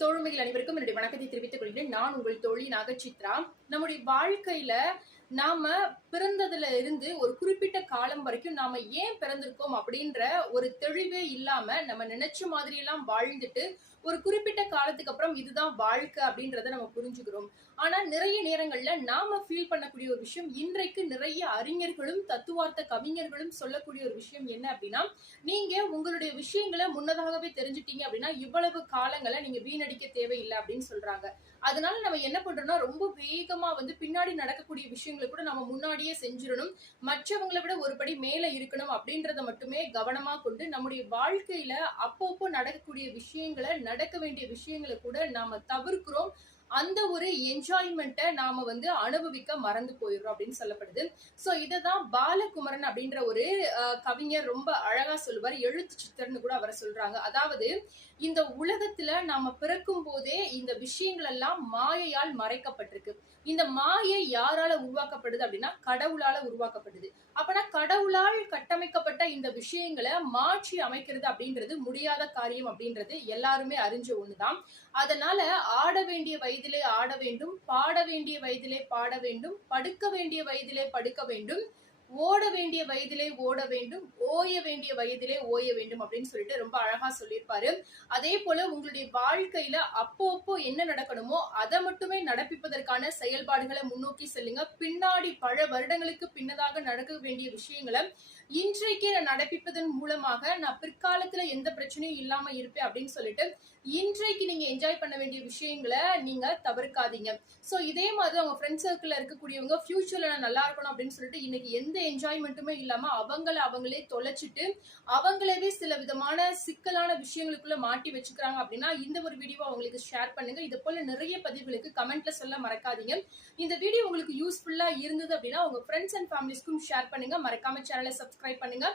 தோழமைகள் அனைவருக்கும் என்னுடைய வணக்கத்தை தெரிவித்துக் கொள்கிறேன். நான் உங்கள் தோழி நாகசித்ரா. நம்முடைய வாழ்க்கையில நாம பிறந்ததுல இருந்து ஒரு குறிப்பிட்ட காலம் வரைக்கும் நாம ஏன் பிறந்திருக்கோம் அப்படின்ற ஒரு தெளிவே இல்லாம நம்ம நினைச்ச மாதிரி எல்லாம் வாழ்ந்துட்டு ஒரு குறிப்பிட்ட காலத்துக்கு அப்புறம் இதுதான் வாழ்க்கை அப்படின்றத நம்ம புரிஞ்சுக்கிறோம். ஆனா நிறைய நேரங்கள்ல நாம ஃபீல் பண்ணக்கூடிய ஒரு விஷயம், இன்றைக்கு நிறைய அறிஞர்களும் தத்துவார்த்த கவிஞர்களும் சொல்லக்கூடிய ஒரு விஷயம் என்ன அப்படின்னா, நீங்க உங்களுடைய விஷயங்களை முன்னதாகவே தெரிஞ்சுட்டீங்க அப்படின்னா இவ்வளவு காலங்களை நீங்க வீணடிக்க தேவையில்லை அப்படின்னு சொல்றாங்க. அதனால நம்ம என்ன பண்றோம்னா ரொம்ப வேகமா பின்னாடி நடக்கக்கூடிய விஷயங்களை கூட நம்ம முன்னாடியே செஞ்சிடணும், மற்றவங்களை விட ஒரு படி மேல இருக்கணும் அப்படின்றத மட்டுமே கவனமா கொண்டு நம்முடைய வாழ்க்கையில அப்பப்போ நடக்கக்கூடிய விஷயங்களை, நடக்க வேண்டிய விஷயங்களை கூட நாம தவிர்க்கிறோம். அந்த ஒரு என்ஜாய்மெண்ட்டை நாம அனுபவிக்க மறந்து போயிடுறோம் அப்படின்னு சொல்லப்படுது. சோ இததான் பாலகுமரன் அப்படின்ற ஒரு கவிஞர் ரொம்ப அழகா சொல்லுவார். எழுத்து சித்தர்னு கூட அவரை சொல்றாங்க. அதாவது இந்த உலகத்துல நாம பிறக்கும் போதே இந்த விஷயங்கள் எல்லாம் மாயையால் மறைக்கப்பட்டிருக்கு. இந்த மாயை யாரால உருவாக்கப்படுது அப்படின்னா கடவுளால உருவாக்கப்படுது. அப்பனா கடவுளால் கட்டமைக்கப்பட்ட இந்த விஷயங்களை மாற்றி அமைக்கிறது அப்படின்றது முடியாத காரியம் அப்படின்றது எல்லாருமே அறிஞ்ச ஒண்ணுதான். அதனால ஆட வேண்டிய வயதிலே ஆட வேண்டும், பாட வேண்டிய வயதிலே பாட வேண்டும், படுக்க வேண்டிய வயதிலே படுக்க வேண்டும், ஓட வேண்டிய வயதிலே ஓட வேண்டும், ஓய வேண்டிய வயதிலே ஓய வேண்டும் அப்படின்னு சொல்லிட்டு ரொம்ப அழகா சொல்லியிருப்பாரு. அதே போல உங்களுடைய வாழ்க்கையில அப்போ என்ன நடக்கணுமோ அதை மட்டுமே நடப்பிப்பதற்கான செயல்பாடுகளை முன்னோக்கி செல்லுங்க. பின்னாடி பல வருடங்களுக்கு பின்னதாக நடக்க வேண்டிய விஷயங்களை இன்றைக்கே நடப்பிப்பதன் மூலமாக நான் பிற்காலத்துல எந்த பிரச்சனையும் இல்லாம இருப்பேன் அப்படின்னு சொல்லிட்டு இன்றைக்கு நீங்க என்ஜாய் பண்ண வேண்டிய விஷயங்களை நீங்க தவிர்க்காதீங்க. சோ இதே மாதிரி அவங்க ஃப்ரெண்ட் சர்க்கிள்ல இருக்கக்கூடியவங்க ஃபியூச்சர்ல நான் நல்லா இருக்கணும் அப்படின்னு சொல்லிட்டு இன்னைக்கு எந்த என்ஜாய்மெண்ட்டுமே இல்லாம அவங்களே தொலைச்சிட்டு அவங்களவே சில விதமான சிக்கலான விஷயங்களுக்குள்ள மாட்டி வச்சுக்கிறாங்க அப்படின்னா இந்த ஒரு வீடியோ அவங்களுக்கு ஷேர் பண்ணுங்க. இது போல நிறைய பதிவுகளுக்கு கமெண்ட்ல சொல்ல மறக்காதீங்க. இந்த வீடியோ உங்களுக்கு யூஸ்ஃபுல்லா இருந்தது அப்படின்னா உங்க ஃப்ரெண்ட்ஸ் அண்ட் ஃபேமிலிஸ்க்கும் ஷேர் பண்ணுங்க. மறக்காம சேனலை சப்ஸ்கிரைப் பண்ணுங்க.